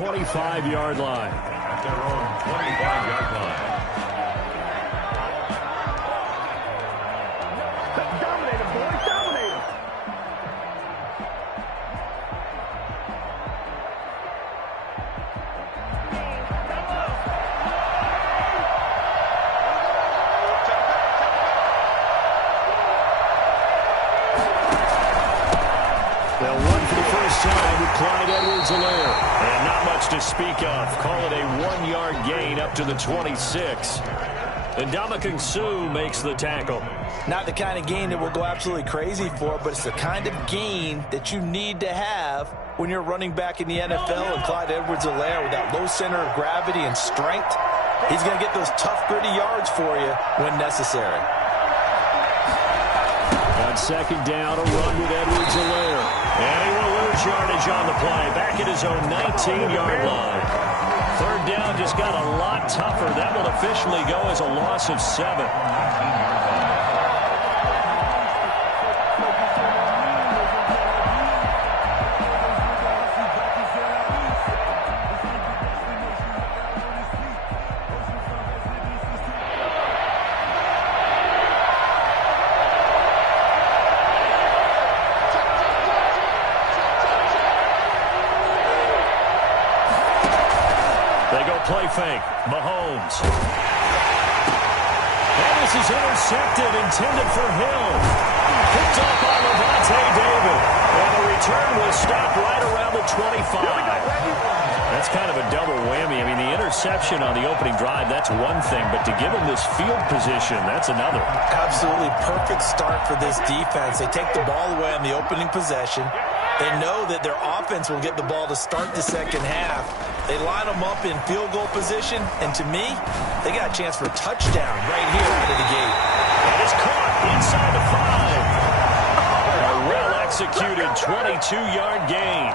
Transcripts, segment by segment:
25-yard line. At their own 25-yard line. Dominate him, boys. Dominate him. They'll run for the first time with Clyde Edwards-Helaire. And not much to speak of. Call it a 1-yard gain up to the 26. And Ndamukong Suh makes the tackle. Not the kind of gain that we'll go absolutely crazy for, but it's the kind of gain that you need to have when you're running back in the NFL. And Clyde Edwards-Helaire, with that low center of gravity and strength, he's going to get those tough, gritty yards for you when necessary. On second down, a run with Edwards-Helaire. And he will lose yardage on the play. Back at his own 19-yard line. Third down just got a lot tougher. That will officially go as a loss of 7. Play fake. Mahomes. And this is intercepted, intended for Hill. Picked up by Levante David. And the return will stop right around the 25. That's kind of a double whammy. I mean, the interception on the opening drive, that's one thing. But to give him this field position, that's another. Absolutely perfect start for this defense. They take the ball away on the opening possession. They know that their offense will get the ball to start the second half. They line them up in field goal position, and to me, they got a chance for a touchdown right here out of the gate. And it's caught inside the 5. A well-executed 22-yard gain.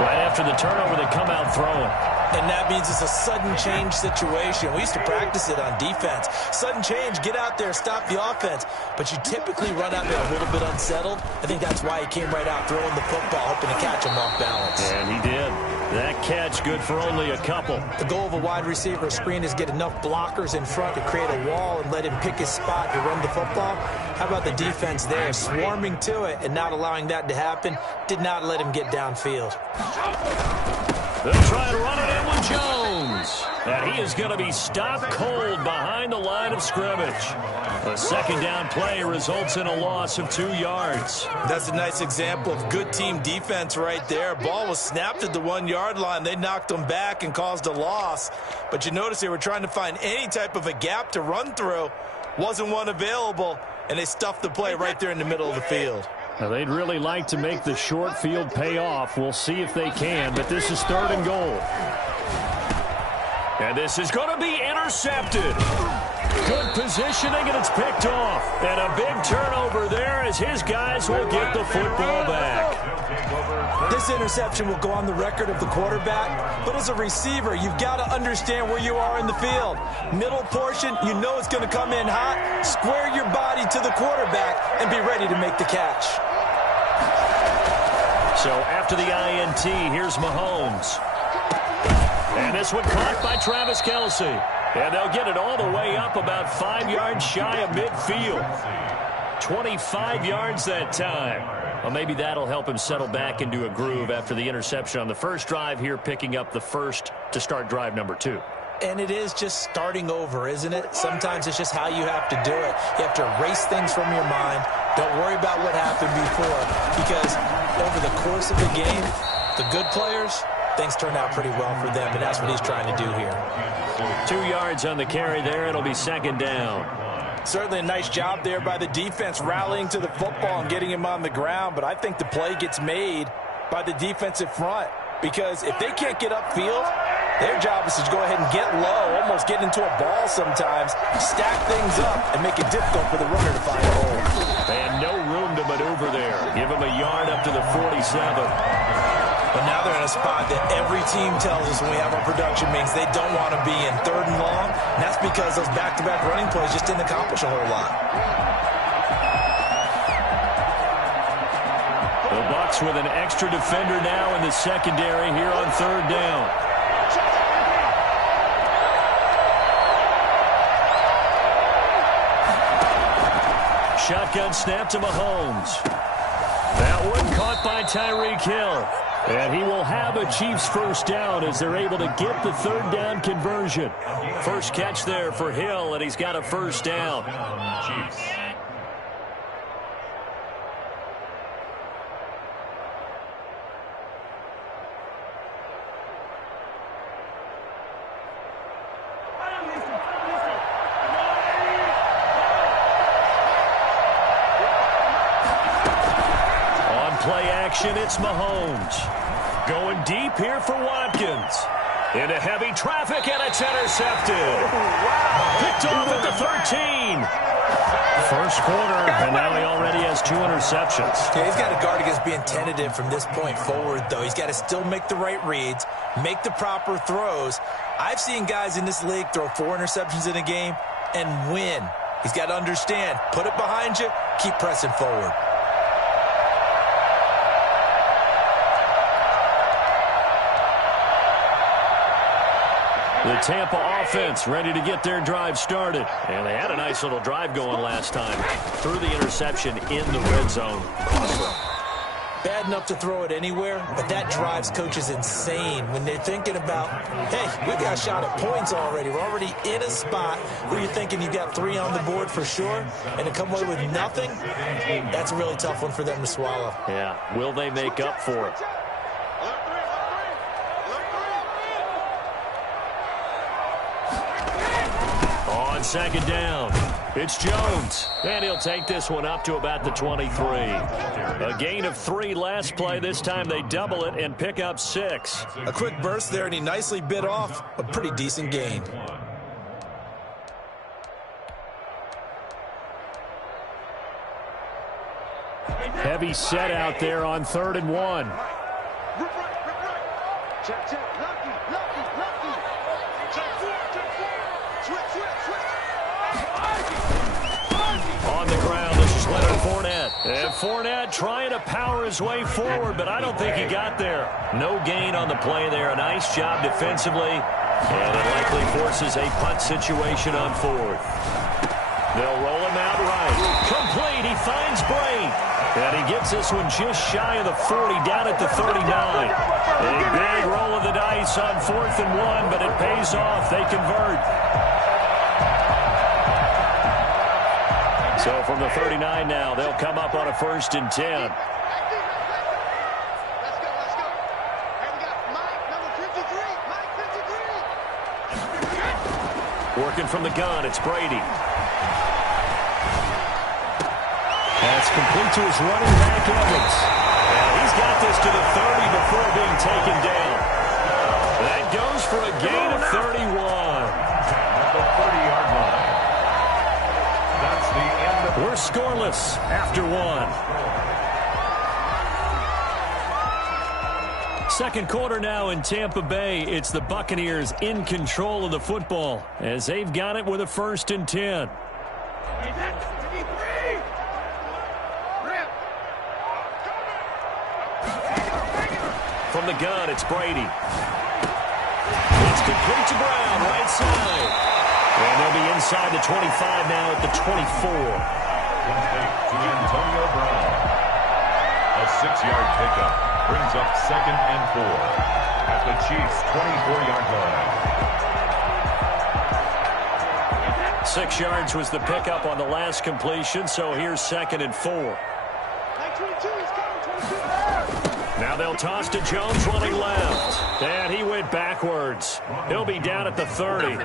Right after the turnover, they come out throwing. And that means it's a sudden change situation. We used to practice it on defense. Sudden change, get out there, stop the offense. But you typically run out there a little bit unsettled. I think that's why he came right out throwing the football, hoping to catch him off balance. And he did. That catch good for only a couple. The goal of a wide receiver screen is get enough blockers in front to create a wall and let him pick his spot to run the football. How about the defense there, swarming to it and not allowing that to happen? Did not let him get downfield. They'll try and run it in with Jones. And he is going to be stopped cold behind the line of scrimmage. A second down play results in a loss of 2 yards. That's a nice example of good team defense right there. Ball was snapped at the 1-yard line. They knocked them back and caused a loss. But you notice they were trying to find any type of a gap to run through. Wasn't one available, and they stuffed the play right there in the middle of the field. Now, they'd really like to make the short field pay off. We'll see if they can, but this is 3rd and goal. And this is going to be intercepted. Good positioning, and it's picked off. And a big turnover there as his guys will get the football back. This interception will go on the record of the quarterback, but as a receiver, you've got to understand where you are in the field. Middle portion, you know it's going to come in hot. Square your body to the quarterback and be ready to make the catch. So after the INT, here's Mahomes. And this one caught by Travis Kelce. And they'll get it all the way up about 5 yards shy of midfield. 25 yards that time. Well, maybe that'll help him settle back into a groove after the interception on the first drive here, picking up the first to start drive number 2. And it is just starting over, isn't it? Sometimes it's just how you have to do it. You have to erase things from your mind. Don't worry about what happened before, because over the course of the game, the good players, things turned out pretty well for them, and that's what he's trying to do here. 2 yards on the carry there. It'll be second down. Certainly a nice job there by the defense rallying to the football and getting him on the ground, but I think the play gets made by the defensive front, because if they can't get upfield, their job is to go ahead and get low, almost get into a ball sometimes, stack things up, and make it difficult for the runner to find a hole. And no room to maneuver there. Give him a yard up to the 47. But now they're in a spot that every team tells us when we have our production means they don't want to be in 3rd and long. And that's because those back-to-back running plays just didn't accomplish a whole lot. The Bucs Bucs with an extra defender now in the secondary here on third down. Shotgun snap to Mahomes. That one caught by Tyreek Hill. And he will have a Chiefs first down as they're able to get the third down conversion. First catch there for Hill, and he's got a first down. Chiefs. Play action, it's Mahomes. Going deep here for Watkins. Into heavy traffic, and it's intercepted. Picked off at the 13. First quarter, and now he already has 2 interceptions. Yeah, he's got to guard against being tentative from this point forward, though. He's got to still make the right reads, make the proper throws. I've seen guys in this league throw 4 interceptions in a game and win. He's got to understand, put it behind you, keep pressing forward. The Tampa offense ready to get their drive started. And they had a nice little drive going last time. Threw the interception in the red zone. Bad enough to throw it anywhere, but that drives coaches insane when they're thinking about, hey, we got a shot at points already. We're already in a spot where you're thinking you got 3 on the board for sure, and to come away with nothing, that's a really tough one for them to swallow. Yeah, will they make up for it? On second down, it's Jones, and he'll take this one up to about the 23. A gain of 3 last play. This time they double it and pick up 6. A quick burst there, and he nicely bit off a pretty decent gain. Heavy set out there on 3rd and 1. Check, check. Lucky, lucky, lucky. Check 4, check 4. Switch, switch, switch. On the ground, this is Leonard Fournette. And Fournette trying to power his way forward, but I don't think he got there. No gain on the play there. A nice job defensively. And it likely forces a punt situation on 4th. They'll roll him out right. Complete. He finds Bray. And he gets this one just shy of the 40, down at the 39. A big roll of the dice on 4th and 1, but it pays off. They convert. So from the 39 now, they'll come up on a 1st and 10. Let's go, let's go. Hey, we got Mike, number 53. Mike, 53. Working from the gun, it's Brady. That's complete to his running back, Evans. And he's got this to the 30 before being taken down. That goes for a gain of 31. At the 30-yard line. That's the end of... We're scoreless after 1. Second quarter now in Tampa Bay. It's the Buccaneers in control of the football as they've got it with a 1st and 10. From the gun, it's Brady. It's complete to Brown, right side. And they'll be inside the 25 now at the 24. To Antonio Brown. A 6-yard pickup brings up 2nd and 4 at the Chiefs' 24-yard line. 6 yards was the pickup on the last completion, so here's 2nd and 4. Now they'll toss to Jones running left. And he went backwards. He'll be down at the 30.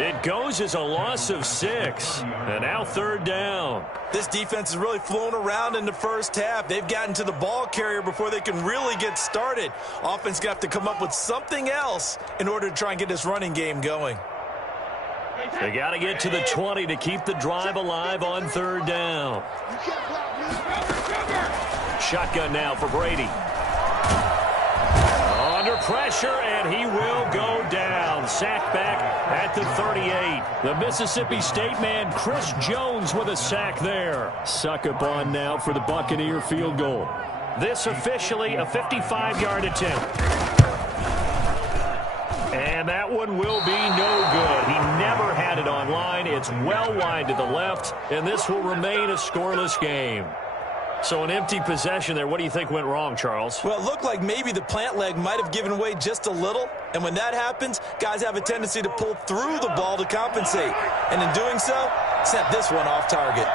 It goes as a loss of 6. And now 3rd down. This defense has really flown around in the first half. They've gotten to the ball carrier before they can really get started. Offense got to come up with something else in order to try and get this running game going. They got to get to the 20 to keep the drive alive on 3rd down. Shotgun now for Brady. Under pressure, and he will go down. Sack back at the 38. The Mississippi State man, Chris Jones, with a sack there. Suck up on now for the Buccaneer field goal. This officially a 55-yard attempt. And that one will be no good. He never had it on line. It's well wide to the left, and this will remain a scoreless game. So an empty possession there. What do you think went wrong, Charles? Well, it looked like maybe the plant leg might have given way just a little. And when that happens, guys have a tendency to pull through the ball to compensate. And in doing so, sent this one off target.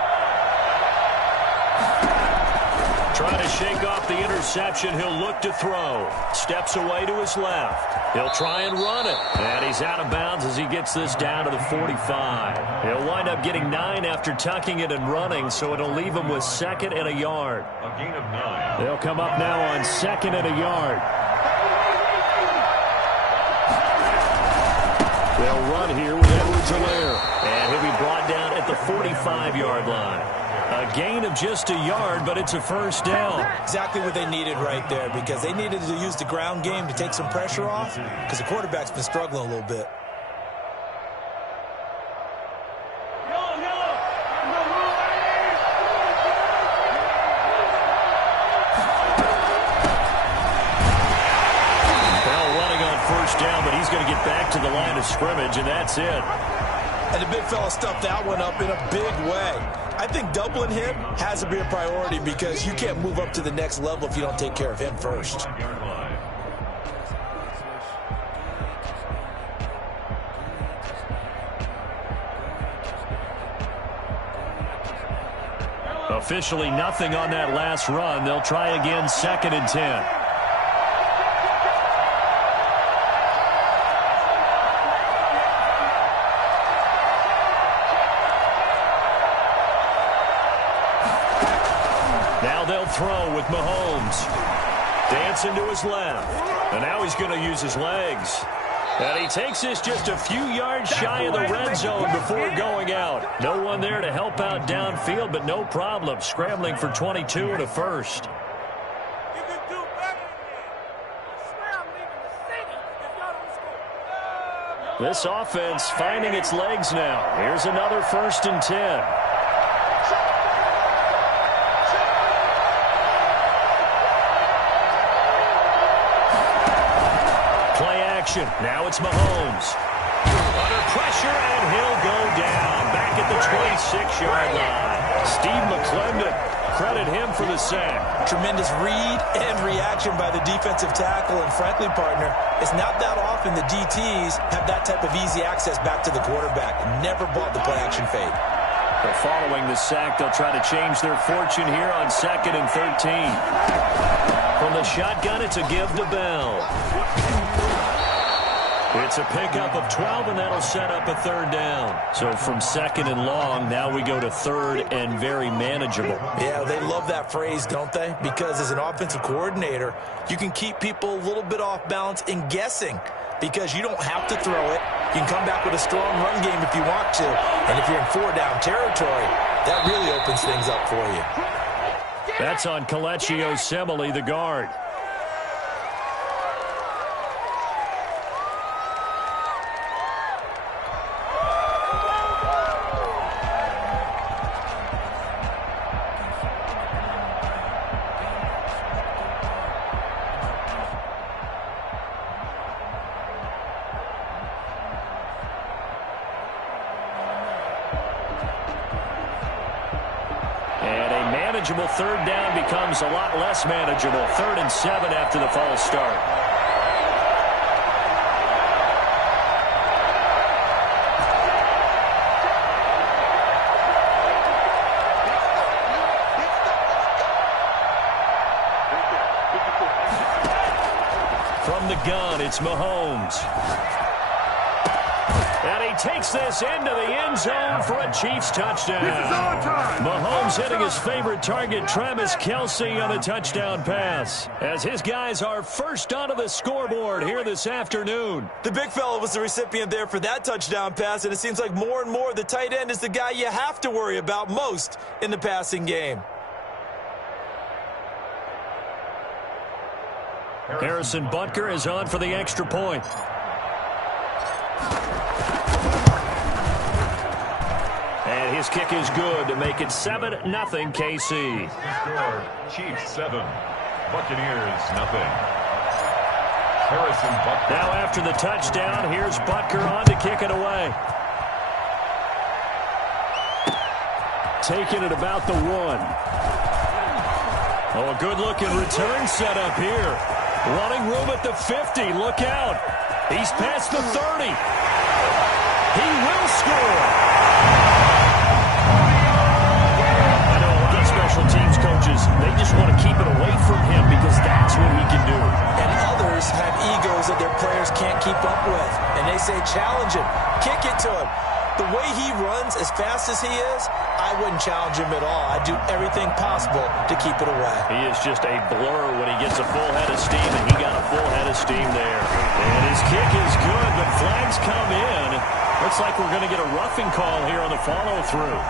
Trying to shake off the interception. He'll look to throw. Steps away to his left. He'll try and run it. And he's out of bounds as he gets this down to the 45. He'll wind up getting 9 after tucking it and running, so it'll leave him with 2nd and a yard. A gain of 9. They'll come up now on 2nd and a yard. They'll run here with Edwards-Helaire. And he'll be brought down at the 45-yard line. A gain of just a yard, but it's a first down. Exactly what they needed right there, because they needed to use the ground game to take some pressure off, because the quarterback's been struggling a little bit. Bell running on first down, but he's going to get back to the line of scrimmage, and that's it. And the big fella stuffed that one up in a big way. I think doubling him has to be a priority, because you can't move up to the next level if you don't take care of him first. Officially nothing on that last run. They'll try again, 2nd and 10. Now they'll throw with Mahomes. Dancing to his left. And now he's going to use his legs. And he takes this just a few yards shy of the red zone before going out. No one there to help out downfield, but no problem. Scrambling for 22 and a first. This offense finding its legs now. Here's another 1st and 10. Now it's Mahomes. Under pressure, and he'll go down. Back at the 26-yard line. Steve McClendon, credit him for the sack. Tremendous read and reaction by the defensive tackle. And frankly, partner, it's not that often the DTs have that type of easy access back to the quarterback. Never bought the play-action fade. But following the sack, they'll try to change their fortune here on 2nd and 13. From the shotgun, it's a give to Bell. It's a pickup of 12, and that'll set up a 3rd down. So from 2nd and long, now we go to 3rd and very manageable. Yeah, they love that phrase, don't they? Because as an offensive coordinator, you can keep people a little bit off balance and guessing, because you don't have to throw it. You can come back with a strong run game if you want to. And if you're in 4-down territory, that really opens things up for you. That's on Kelechi Osemele, the guard. Manageable 3rd down becomes a lot less manageable. 3rd and 7 after the false start. From the gun, it's Mahomes. And he takes this into the end zone for a Chiefs touchdown. Mahomes hitting his favorite target, Travis Kelce, on a touchdown pass, as his guys are first onto the scoreboard here this afternoon. The big fella was the recipient there for that touchdown pass, and it seems like more and more the tight end is the guy you have to worry about most in the passing game. Harrison Butker is on for the extra point. And his kick is good to make it 7-0 KC. Score, Chiefs 7, Buccaneers, nothing. Harrison Butker. Now after the touchdown, here's Butker on to kick it away. Taking it about the 1. Oh, a good-looking return set up here. Running room at the 50. Look out. He's past the 30. He will score. I know a lot of special teams coaches, they just want to keep it away from him because that's what he can do. And others have egos that their players can't keep up with. And they say, challenge him. Kick it to him. The way he runs as fast as he is, I wouldn't challenge him at all. I'd do everything possible to keep it away. He is just a blur when he gets a full head of steam, and he got a full head of steam there. And his kick is good, but flags come in. Looks like we're going to get a roughing call here on the follow-through.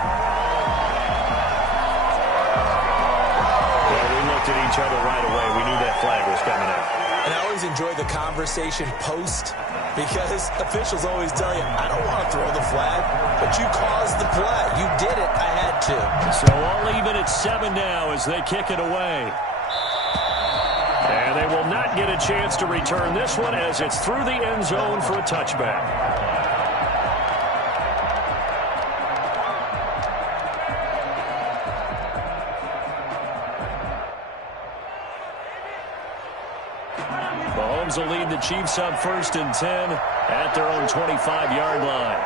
Well, we looked at each other right away. We knew that flag was coming out. And I always enjoy the conversation post because officials always tell you, I don't want to throw the flag, but you caused the play. You did it. I had to. So all even at 7 now as they kick it away. And they will not get a chance to return this one as it's through the end zone for a touchback. Mahomes will lead the Chiefs up 1st and 10 at their own 25-yard line.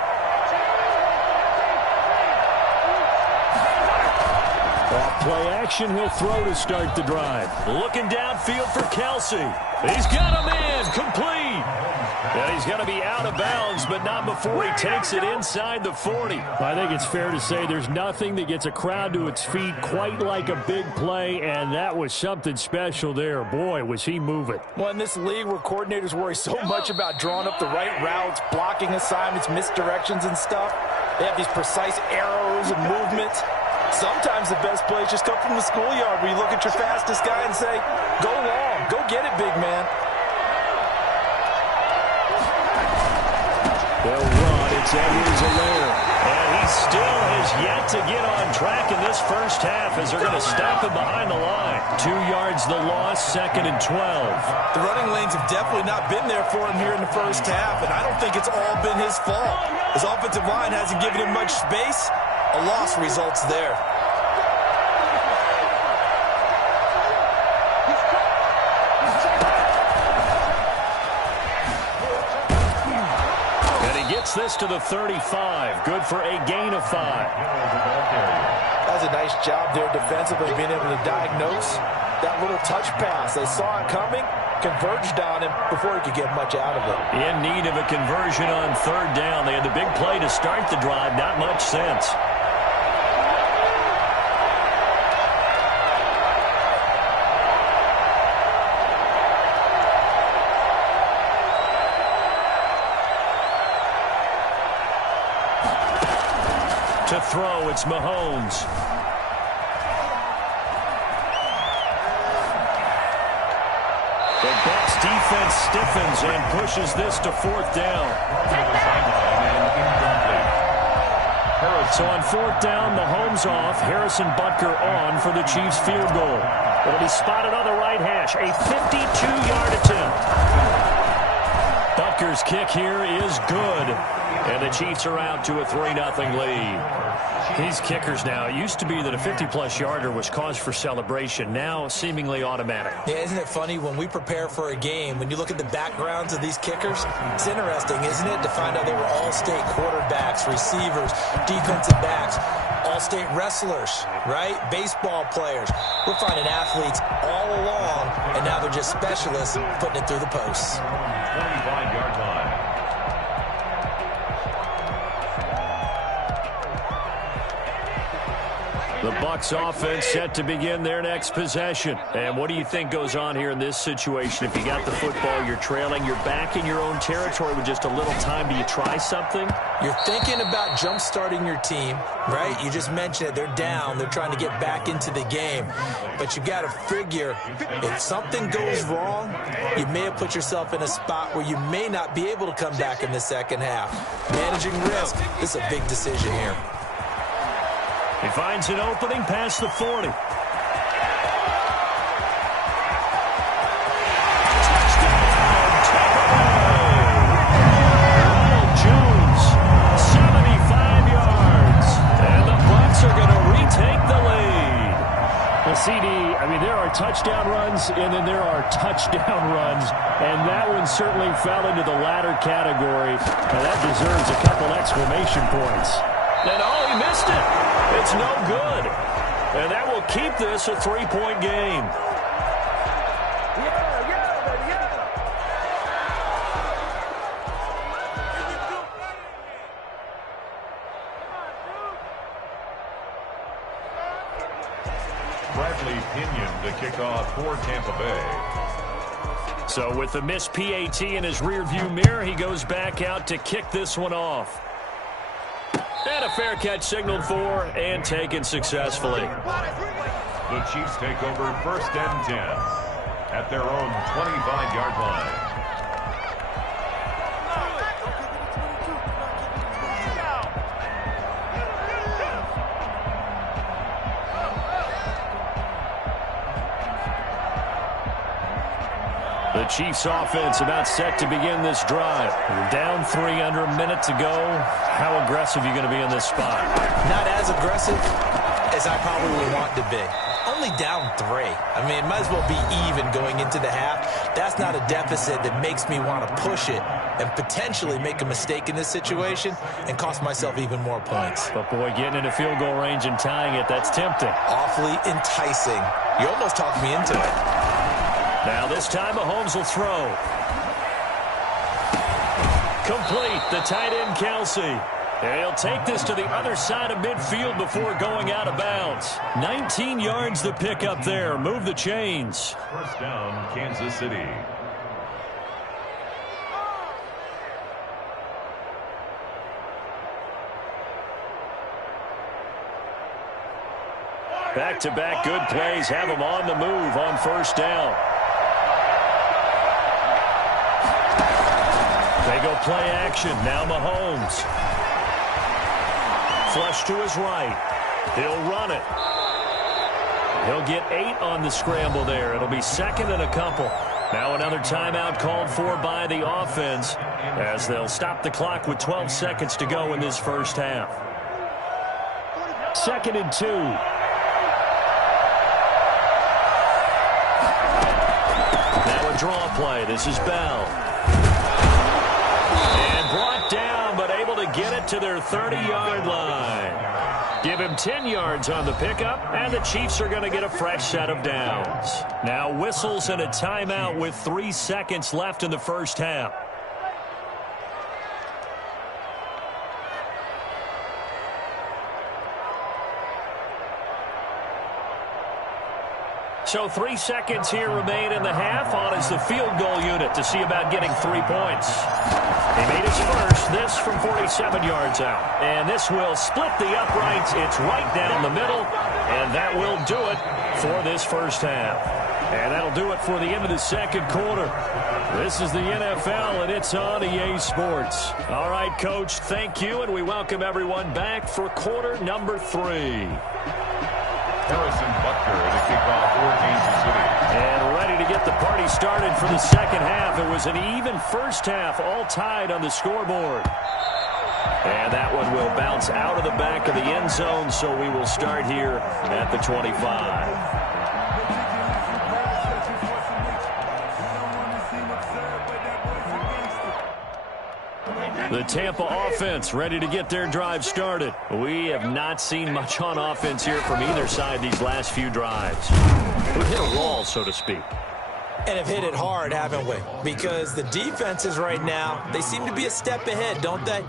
Off play action, he'll throw to start the drive. Looking downfield for Kelsey. He's got him in, complete. And he's going to be out of bounds, but not before he takes it inside the 40. I think it's fair to say there's nothing that gets a crowd to its feet quite like a big play, and that was something special there. Boy, was he moving. Well, in this league where coordinators worry so much about drawing up the right routes, blocking assignments, misdirections and stuff, they have these precise arrows and movements. Sometimes the best plays just come from the schoolyard where you look at your fastest guy and say, go long, go get it, big man. They'll run. It's Edwards-Helaire. And he still has yet to get on track in this first half as they're going to stop him behind the line. 2 yards the loss, 2nd and 12. The running lanes have definitely not been there for him here in the first half, and I don't think it's all been his fault. His offensive line hasn't given him much space. A loss results there. This to the 35. Good for a gain of 5. That was a nice job there defensively, being able to diagnose that little touch pass. They saw it coming, converged on him before he could get much out of it. In need of a conversion on 3rd down. They had the big play to start the drive. Not much sense. To throw, it's Mahomes. The Bucs defense stiffens and pushes this to 4th down. So on 4th down, Mahomes off, Harrison Butker on for the Chiefs field goal. It'll be spotted on the right hash, a 52-yard attempt. Butker's kick here is good. And the Chiefs are out to a 3-0 lead. These kickers now, it used to be that a 50-plus yarder was cause for celebration. Now, seemingly automatic. Yeah, isn't it funny when we prepare for a game, when you look at the backgrounds of these kickers, it's interesting, isn't it, to find out they were all-state quarterbacks, receivers, defensive backs, all-state wrestlers, right? Baseball players. We're finding athletes all along, and now they're just specialists putting it through the posts. 25-yard line. The Bucs offense set to begin their next possession. And what do you think goes on here in this situation? If you got the football, you're trailing, you're back in your own territory with just a little time. Do you try something? You're thinking about jump-starting your team, right? You just mentioned it. They're down. They're trying to get back into the game. But you got to figure if something goes wrong, you may have put yourself in a spot where you may not be able to come back in the second half. Managing risk, this is a big decision here. He finds an opening past the 40. touchdown runs, and then there are touchdown runs, and that one certainly fell into the latter category. And that deserves a couple exclamation points. And oh, he missed it. It's no good. And that will keep this a 3-point game. To kick off for Tampa Bay. So with the missed PAT in his rearview mirror, he goes back out to kick this one off. And a fair catch signaled for and taken successfully. The Chiefs take over 1st and 10 at their own 25-yard line. The Chiefs offense about set to begin this drive. You're down 3 under a minute to go. How aggressive are you going to be in this spot? Not as aggressive as I probably would want to be. Only down 3. I mean, it might as well be even going into the half. That's not a deficit that makes me want to push it and potentially make a mistake in this situation and cost myself even more points. But, boy, getting into field goal range and tying it, that's tempting. Awfully enticing. You almost talked me into it. Now this time Mahomes will throw. Complete, the tight end Kelsey. And he'll take this to the other side of midfield before going out of bounds. 19 yards to pick up there. Move the chains. 1st down, Kansas City. Back-to-back good plays have him on the move on 1st down. They go play action. Now Mahomes. Flush to his right. He'll run it. He'll get 8 on the scramble there. It'll be 2nd and a couple. Now another timeout called for by the offense as they'll stop the clock with 12 seconds to go in this first half. 2nd and 2. Now a draw play. This is Bell. Brought down, but able to get it to their 30-yard line. Give him 10 yards on the pickup, and the Chiefs are going to get a fresh set of downs. Now whistles and a timeout with 3 seconds left in the first half. So 3 seconds here remain in the half. On is the field goal unit to see about getting 3 points. He made his first, this from 47 yards out. And this will split the uprights. It's right down the middle, and that will do it for this first half. And that'll do it for the end of the second quarter. This is the NFL, and it's on EA Sports. All right, Coach, thank you, and we welcome everyone back for quarter number 3. Harrison Butker to kick off for Kansas City. And ready to get the party started for the second half. It was an even first half, all tied on the scoreboard. And that one will bounce out of the back of the end zone, so we will start here at the 25. The Tampa offense ready to get their drive started. We have not seen much on offense here from either side these last few drives. We've hit a wall, so to speak. And have hit it hard, haven't we? Because the defenses right now, they seem to be a step ahead, don't they?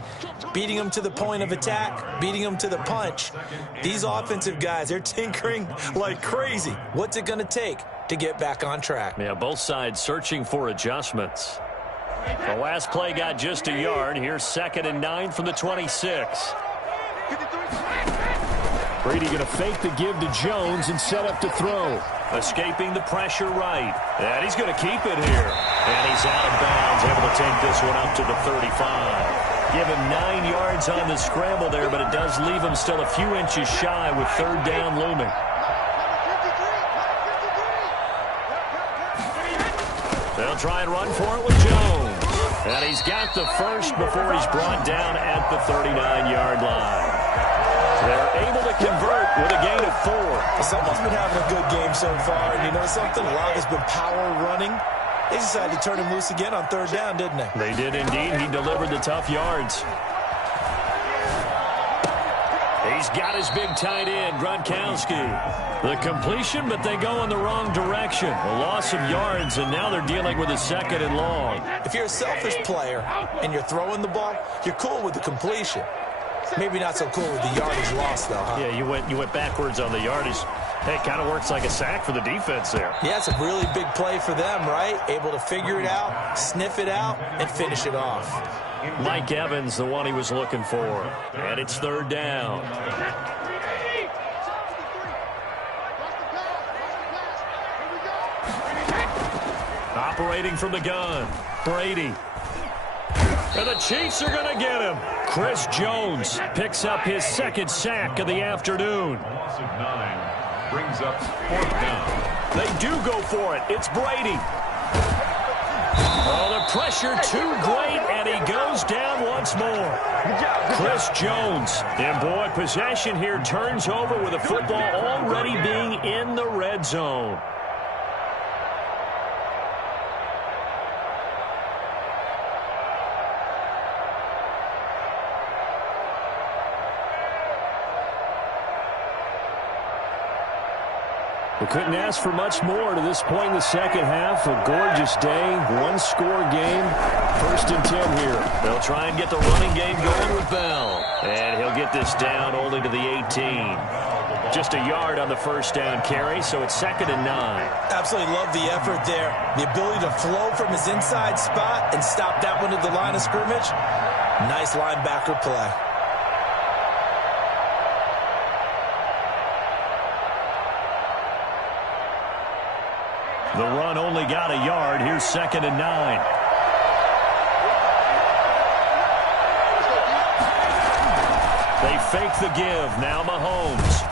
Beating them to the point of attack, beating them to the punch. These offensive guys, they're tinkering like crazy. What's it going to take to get back on track? Yeah, both sides searching for adjustments. The last play got just a yard. Here's 2nd and 9 from the 26. Brady going to fake the give to Jones and set up to throw. Escaping the pressure right. And he's going to keep it here. And he's out of bounds, able to take this one up to the 35. Give him 9 yards on the scramble there, but it does leave him still a few inches shy with 3rd down looming. They'll try and run for it with Jones. And he's got the first before he's brought down at the 39-yard line. They're able to convert with a gain of 4. Someone's been having a good game so far, and you know something? A lot has been power running. They decided to turn him loose again on 3rd down, didn't they? They did indeed. He delivered the tough yards. He's got his big tight end, Gronkowski. The completion, but they go in the wrong direction. A loss of yards, and now they're dealing with a 2nd and long. If you're a selfish player and you're throwing the ball, you're cool with the completion. Maybe not so cool with the yardage loss, though, huh? Yeah, you went backwards on the yardage. Hey, it kind of works like a sack for the defense there. Yeah, it's a really big play for them, right? Able to figure it out, sniff it out, and finish it off. Mike Evans, the one he was looking for. And it's 3rd down. Operating from the gun, Brady. And the Chiefs are going to get him. Chris Jones picks up his 2nd sack of the afternoon. Loss of 9 brings up 4th down. They do go for it. It's Brady. Oh, the pressure too great, and he goes down once more. Chris Jones. And, boy, possession here turns over with the football already being in the red zone. We couldn't ask for much more to this point in the second half. A gorgeous day, one-score game, 1st and 10 here. They'll try and get the running game going with Bell. And he'll get this down only to the 18. Just a yard on the 1st down carry, so it's 2nd and 9. Absolutely love the effort there. The ability to flow from his inside spot and stop that one at the line of scrimmage. Nice linebacker play. The run only got a yard. Here's 2nd and 9. They fake the give. Now Mahomes.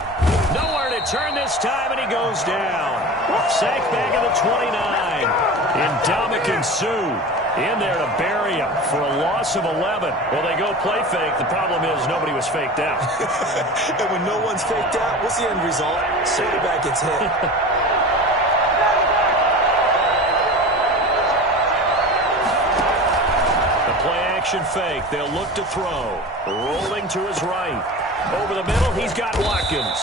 Nowhere to turn this time, and he goes down. Sacked back at the 29. And Ndamukong Suh in there to bury him for a loss of 11. Well, they go play fake. The problem is nobody was faked out. And when no one's faked out, what's the end result? Quarterback gets hit. Action fake. They'll look to throw. Rolling to his right. Over the middle, he's got Watkins.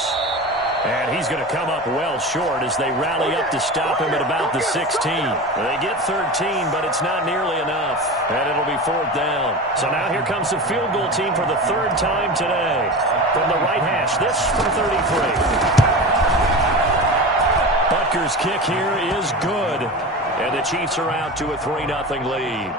And he's going to come up well short as they rally up to stop him at about the 16. They get 13, but it's not nearly enough. And it'll be 4th down. So now here comes the field goal team for the 3rd time today. From the right hash, this from 33. Butker's kick here is good. And the Chiefs are out to a 3-0 lead.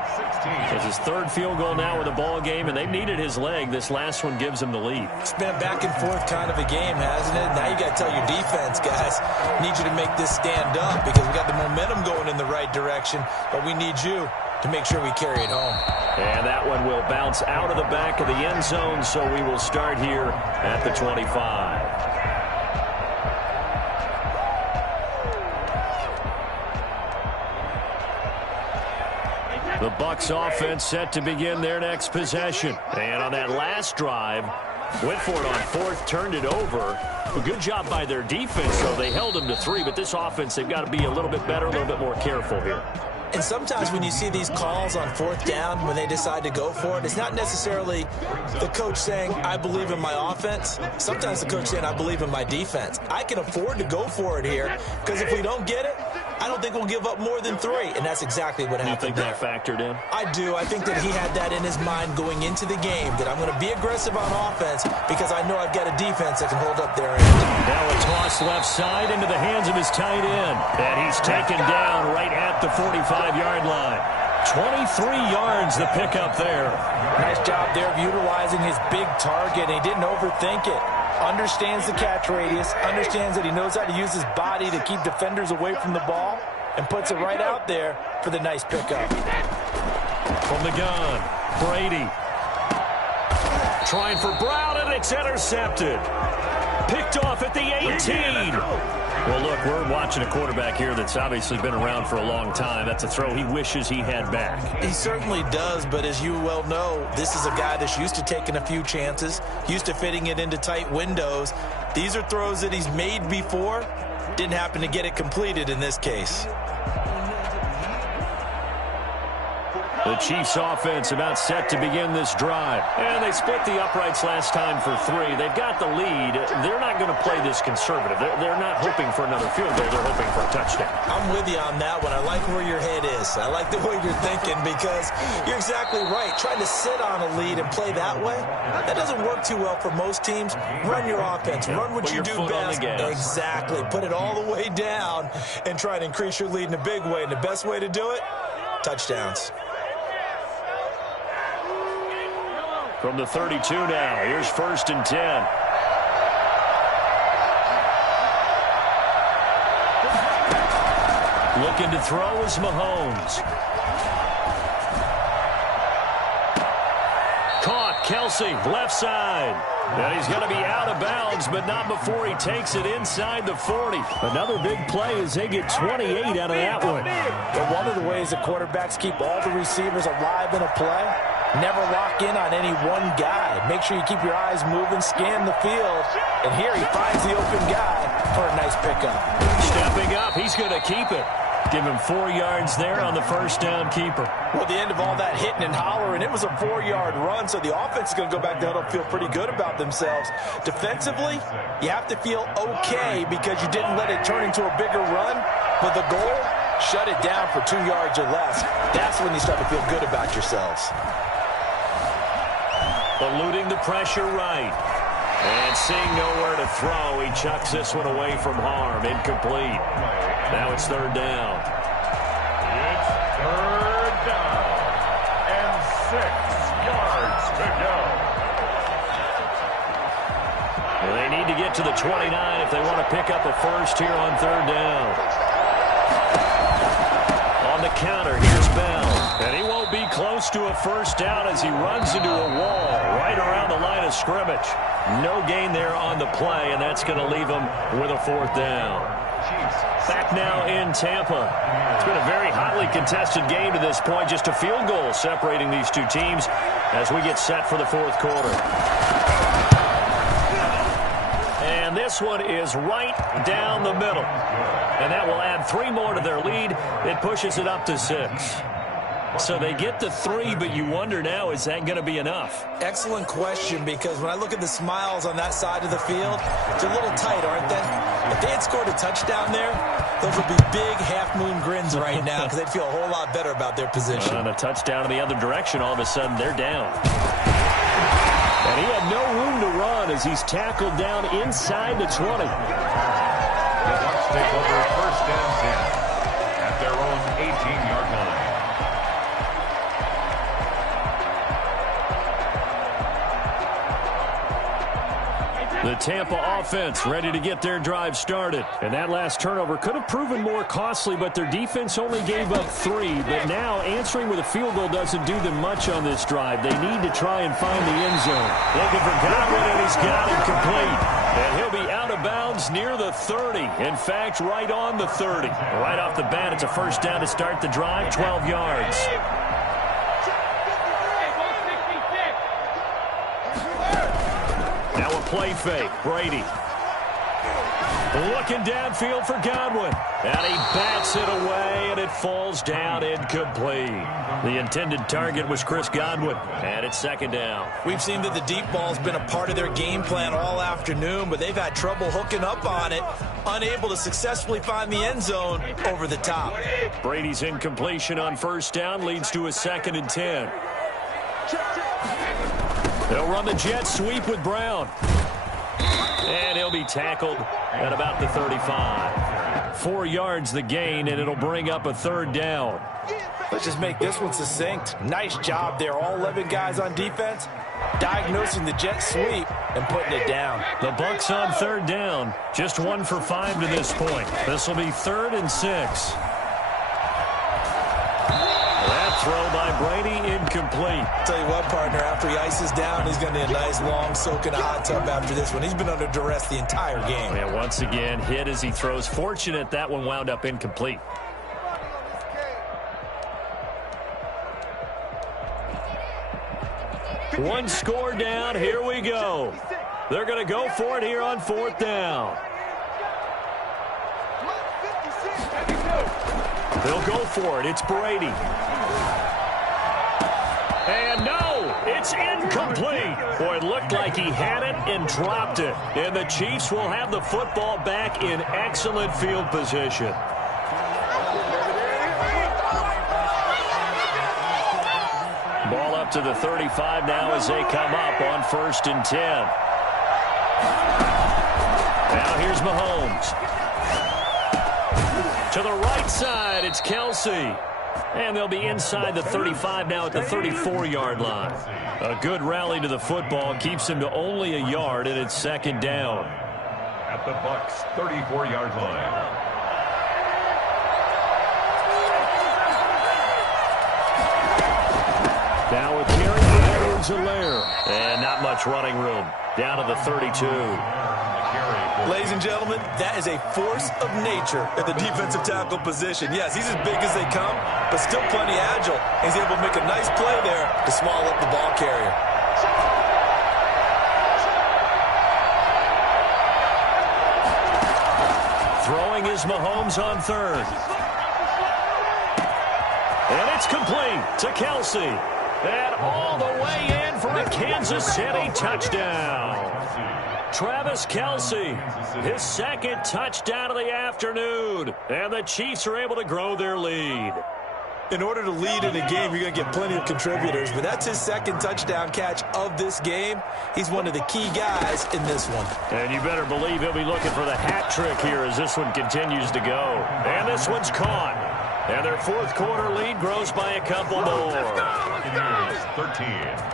It's his 3rd field goal now in the ball game, and they've needed his leg. This last one gives him the lead. It's been a back-and-forth kind of a game, hasn't it? Now you got to tell your defense, guys, need you to make this stand up because we got the momentum going in the right direction, but we need you to make sure we carry it home. And that one will bounce out of the back of the end zone, so we will start here at the 25. The Bucs offense set to begin their next possession. And on that last drive, went for it on 4th, turned it over. A good job by their defense, though. They held them to 3, but this offense, they've got to be a little bit better, a little bit more careful here. And sometimes when you see these calls on 4th down, when they decide to go for it, it's not necessarily the coach saying, I believe in my offense. Sometimes the coach saying, I believe in my defense. I can afford to go for it here because if we don't get it, I don't think we'll give up more than 3, and that's exactly what happened. You think that factored in? I do. I think that he had that in his mind going into the game, that I'm going to be aggressive on offense because I know I've got a defense that can hold up their end. Now a toss left side into the hands of his tight end, and he's taken down right at the 45-yard line. 23 yards the pickup there. Nice job there of utilizing his big target. He didn't overthink it. Understands the catch radius, understands that he knows how to use his body to keep defenders away from the ball, and puts it right out there for the nice pickup. From the gun, Brady. Trying for Brown, and it's intercepted. Picked off at the 18. Well, look, we're watching a quarterback here that's obviously been around for a long time. That's a throw he wishes he had back. He certainly does, but as you well know, this is a guy that's used to taking a few chances, used to fitting it into tight windows. These are throws that he's made before. Didn't happen to get it completed in this case. The Chiefs offense about set to begin this drive. And they split the uprights last time for 3. They've got the lead. They're not going to play this conservative. They're not hoping for another field goal. They're hoping for a touchdown. I'm with you on that one. I like where your head is. I like the way you're thinking because you're exactly right. Trying to sit on a lead and play that way, that doesn't work too well for most teams. Run your offense. Run what you do best. Exactly. Put it all the way down and try to increase your lead in a big way. And the best way to do it, touchdowns. From the 32 now, here's 1st and 10. Looking to throw is Mahomes. Caught, Kelsey, left side. And he's going to be out of bounds, but not before he takes it inside the 40. Another big play as they get 28 out of that one. But one of the ways that quarterbacks keep all the receivers alive in a play, never lock in on any one guy. Make sure you keep your eyes moving, scan the field. And here he finds the open guy for a nice pickup. Stepping up, he's going to keep it. Give him 4 yards there on the first down keeper. Well, the end of all that hitting and hollering, it was a 4-yard run, so the offense is going to go back down and feel pretty good about themselves. Defensively, you have to feel okay because you didn't let it turn into a bigger run, but the goal, shut it down for 2 yards or less. That's when you start to feel good about yourselves. Eluding the pressure right. And seeing nowhere to throw, he chucks this one away from harm. Incomplete. Now it's 3rd down. It's 3rd down and 6 yards to go. Well, they need to get to the 29 if they want to pick up a first here on 3rd down. On the counter, here's Bell. And he won't be close to a first down as he runs into a wall right around the line of scrimmage. No gain there on the play, and that's going to leave him with a 4th down. Back now in Tampa. It's been a very hotly contested game to this point. Just a field goal separating these two teams as we get set for the 4th quarter. And this one is right down the middle. And that will add 3 more to their lead. It pushes it up to 6. So they get to 3, but you wonder now, is that going to be enough? Excellent question, because when I look at the smiles on that side of the field, they're a little tight, aren't they? If they had scored a touchdown there, those would be big half-moon grins right now because they'd feel a whole lot better about their position. On a touchdown in the other direction, all of a sudden they're down. And he had no room to run as he's tackled down inside the 20. The Bucs take over 1st and 10 at their own 18-yard line. The Tampa offense ready to get their drive started. And that last turnover could have proven more costly, but their defense only gave up 3. But now answering with a field goal doesn't do them much on this drive. They need to try and find the end zone. Looking for Godwin, and he's got it complete. And he'll be out of bounds near the 30. In fact, right on the 30. Right off the bat, it's a first down to start the drive, 12 yards. Now a play fake. Brady. Looking downfield for Godwin. And he bats it away, and it falls down incomplete. The intended target was Chris Godwin, and it's 2nd down. We've seen that the deep ball's been a part of their game plan all afternoon, but they've had trouble hooking up on it, unable to successfully find the end zone over the top. Brady's incompletion on first down leads to a 2nd and 10. They'll run the jet sweep with Brown. And he'll be tackled at about the 35. 4 yards the gain, and it'll bring up a 3rd down. Let's just make this one succinct. Nice job there. All 11 guys on defense diagnosing the jet sweep and putting it down. The Bucs on 3rd down. Just 1 for 5 to this point. This will be 3rd and 6. That throw by Brady, incomplete. Tell you what, partner, after he ices down, he's going to need a nice long soak in a hot tub after this one. He's been under duress the entire game. And once again, hit as he throws. Fortunate that one wound up incomplete. One score down. Here we go. They're going to go for it here on 4th down. They'll go for it. It's Brady. And no, it's incomplete. Boy, it looked like he had it and dropped it. And the Chiefs will have the football back in excellent field position. Ball up to the 35 now as they come up on 1st and 10. Now here's Mahomes. To the right side, it's Kelce. And they'll be inside the 35 now at the 34-yard line. A good rally to the football keeps him to only a yard, and it's 2nd down. At the Bucs' 34-yard line. Now with carry for Edwards-Helaire. And not much running room. Down to the 32. Ladies and gentlemen, that is a force of nature at the defensive tackle position. Yes, he's as big as they come, but still plenty agile. He's able to make a nice play there to swallow up the ball carrier. Throwing is Mahomes on 3rd. And it's complete to Kelce. And all the way in for a Kansas City touchdown. Travis Kelce, his 2nd touchdown of the afternoon. And the Chiefs are able to grow their lead. In order to lead in a game, you're going to get plenty of contributors, but that's his 2nd touchdown catch of this game. He's one of the key guys in this one. And you better believe he'll be looking for the hat trick here as this one continues to go. And this one's caught. And their 4th quarter lead grows by a couple more. 13.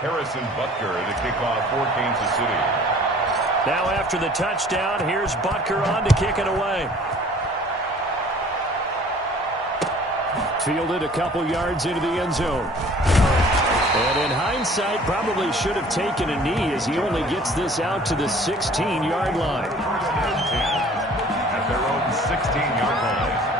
Harrison Butker to kick off for Kansas City. Now after the touchdown, here's Butker on to kick it away. Fielded a couple yards into the end zone. And in hindsight, probably should have taken a knee as he only gets this out to the 16-yard line. At their own 16-yard line.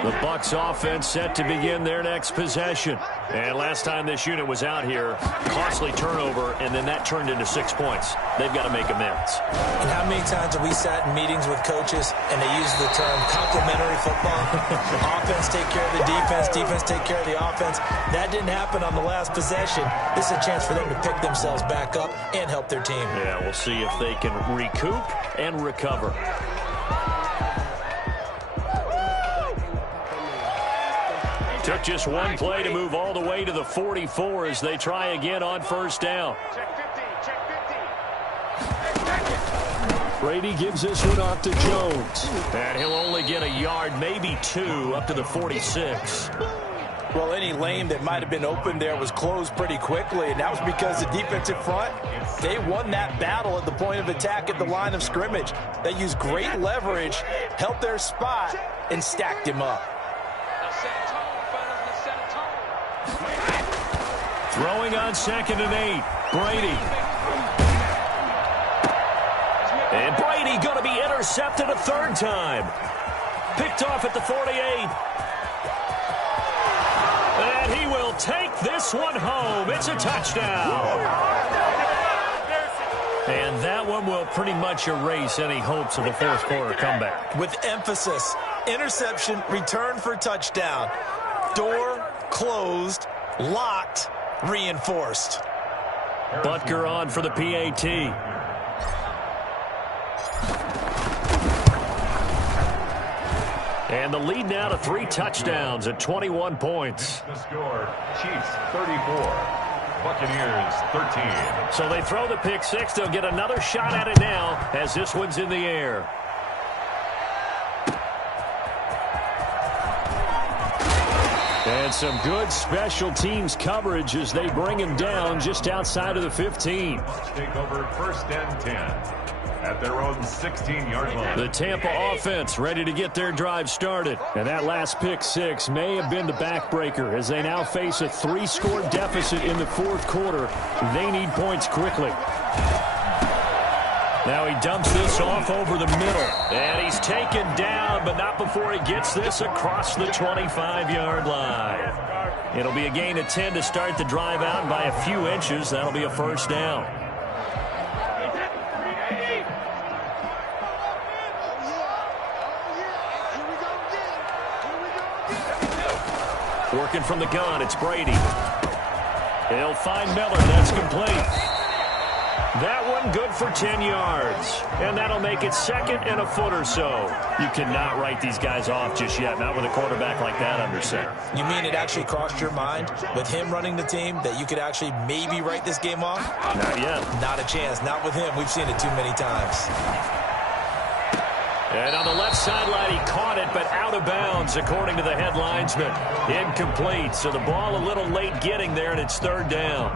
The Bucs offense set to begin their next possession. And last time this unit was out here, costly turnover, and then that turned into 6 points. They've got to make amends. And how many times have we sat in meetings with coaches and they use the term complementary football? Offense take care of the defense, defense take care of the offense. That didn't happen on the last possession. This is a chance for them to pick themselves back up and help their team. Yeah, we'll see if they can recoup and recover. Took just one play to move all the way to the 44 as they try again on 1st down. Brady gives this one off to Jones. And he'll only get a yard, maybe 2, up to the 46. Well, any lane that might have been open there was closed pretty quickly, and that was because the defensive front, they won that battle at the point of attack at the line of scrimmage. They used great leverage, held their spot, and stacked him up. Throwing on 2nd and 8, Brady. And Brady going to be intercepted a 3rd time. Picked off at the 48. And he will take this one home. It's a touchdown. And that one will pretty much erase any hopes of a 4th quarter comeback. With emphasis, interception, return for touchdown. Door closed, locked, reinforced. Butker on for the PAT. And the lead now to 3 touchdowns at 21 points. The score, Chiefs 34, Buccaneers 13. So they throw the pick 6. They'll get another shot at it now as this one's in the air. And some good special teams coverage as they bring him down just outside of the 15. Take over 1st and 10. at their own 16-yard line. The Tampa offense ready to get their drive started. And that last pick six may have been the backbreaker as they now face a 3-score deficit in the fourth quarter. They need points quickly. Now he dumps this off over the middle. And he's taken down, but not before he gets this across the 25-yard line. It'll be a gain of 10 to start the drive out by a few inches. That'll be a first down. Working from the gun, it's Brady. He'll find Miller. That's complete. That one good for 10 yards. And that'll make it second and a foot or so. You cannot write these guys off just yet, not with a quarterback like that under center. You mean it actually crossed your mind with him running the team that you could actually maybe write this game off? Not yet. Not a chance. Not with him. We've seen it too many times. And on the left sideline, he caught it, but out of bounds, according to the head linesman. Incomplete, so the ball a little late getting there, and it's third down.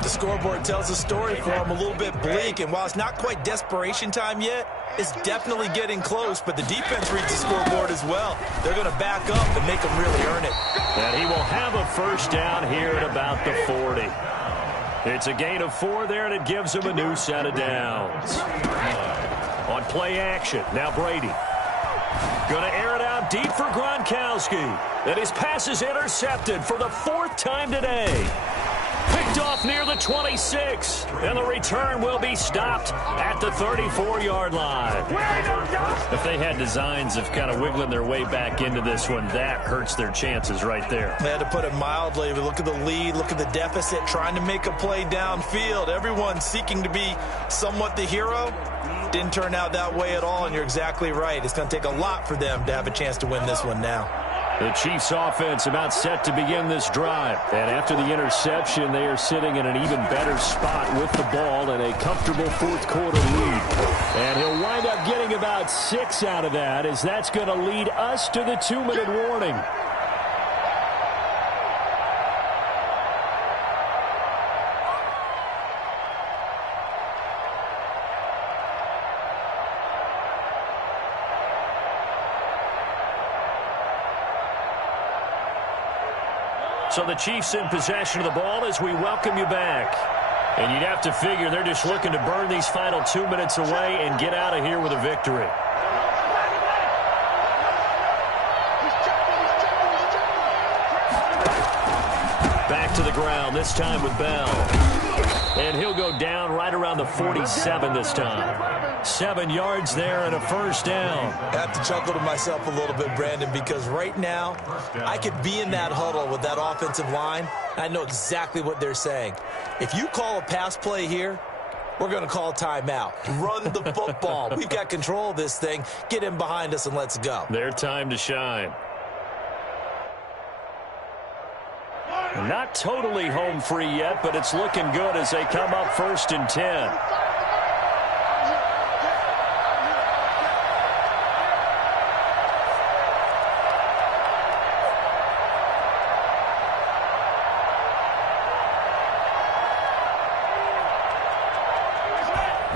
The scoreboard tells a story for him, a little bit bleak, and while it's not quite desperation time yet, it's definitely getting close, but the defense reads the scoreboard as well. They're going to back up and make him really earn it. And he will have a first down here at about the 40. It's a gain of 4 there, and it gives him a new set of downs. On play action, now Brady. Going to air it out deep for Gronkowski. And his pass is intercepted for the 4th time today. Picked off near the 26. And the return will be stopped at the 34-yard line. If they had designs of kind of wiggling their way back into this one, that hurts their chances right there. They had to put it mildly, but look at the lead, look at the deficit, trying to make a play downfield. Everyone seeking to be somewhat the hero. Didn't turn out that way at all, and you're exactly right. It's going to take a lot for them to have a chance to win this one now. The Chiefs offense about set to begin this drive. And after the interception, they are sitting in an even better spot with the ball and a comfortable fourth quarter lead. And he'll wind up getting about 6 out of that, as that's going to lead us to the 2-minute warning. So the Chiefs in possession of the ball as we welcome you back. And you'd have to figure they're just looking to burn these final 2 minutes away and get out of here with a victory. Back to the ground, this time with Bell. And he'll go down right around the 47 this time. 7 yards there and a first down. I have to chuckle to myself a little bit, Brandon, because right now I could be in that huddle with that offensive line. I know exactly what they're saying. If you call a pass play here, we're going to call timeout. Run the football. We've got control of this thing. Get in behind us and let's go. Their time to shine. Not totally home free yet, but it's looking good as they come up 1st and 10.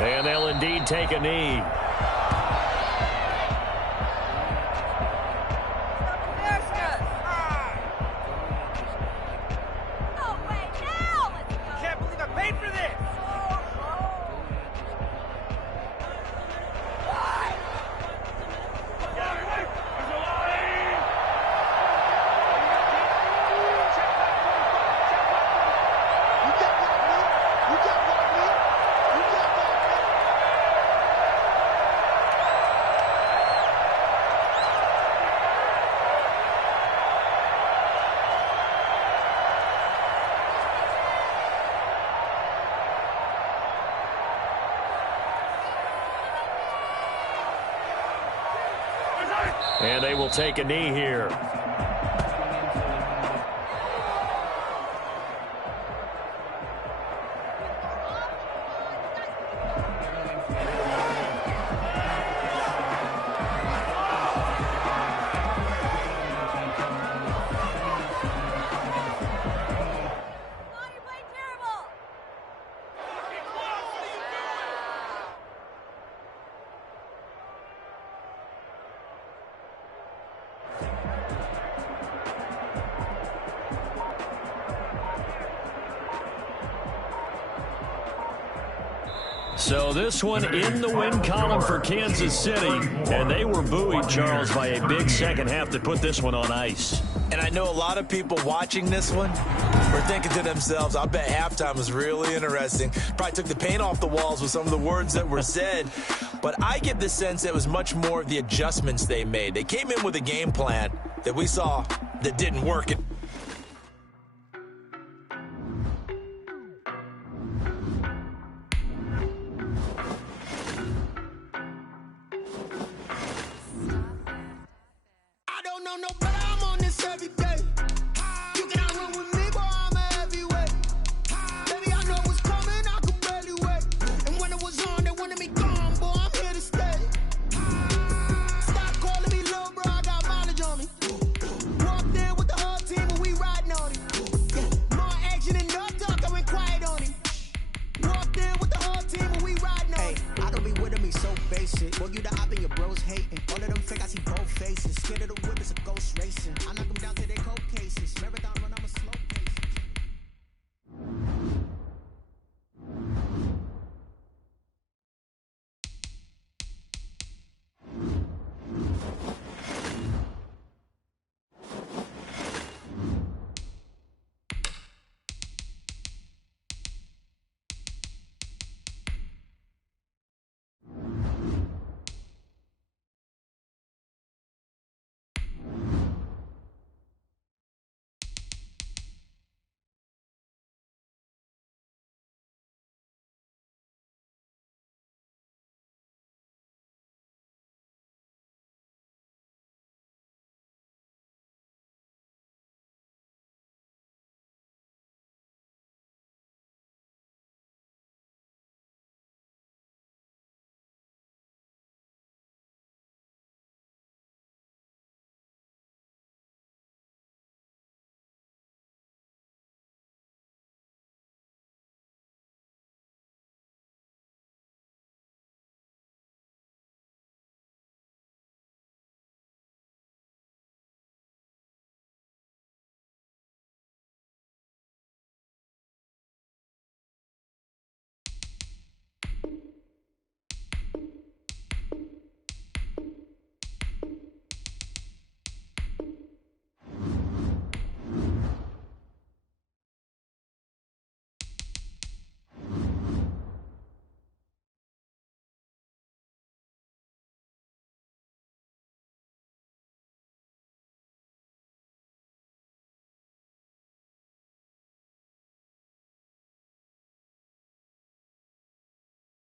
And they'll indeed take a knee. And they will take a knee here. So this one in the win column for Kansas City, and they were buoyed, Charles, by a big second half to put this one on ice. And I know a lot of people watching this one were thinking to themselves, I bet halftime was really interesting. Probably took the paint off the walls with some of the words that were said. But I get the sense it was much more of the adjustments they made. They came in with a game plan that we saw that didn't work. Well, you the op and your bros hating. All of them fake, I see both faces. Scared of the whip, it's a ghost racing. I knock them down to their cold cases. Marathon run, I'm a slow.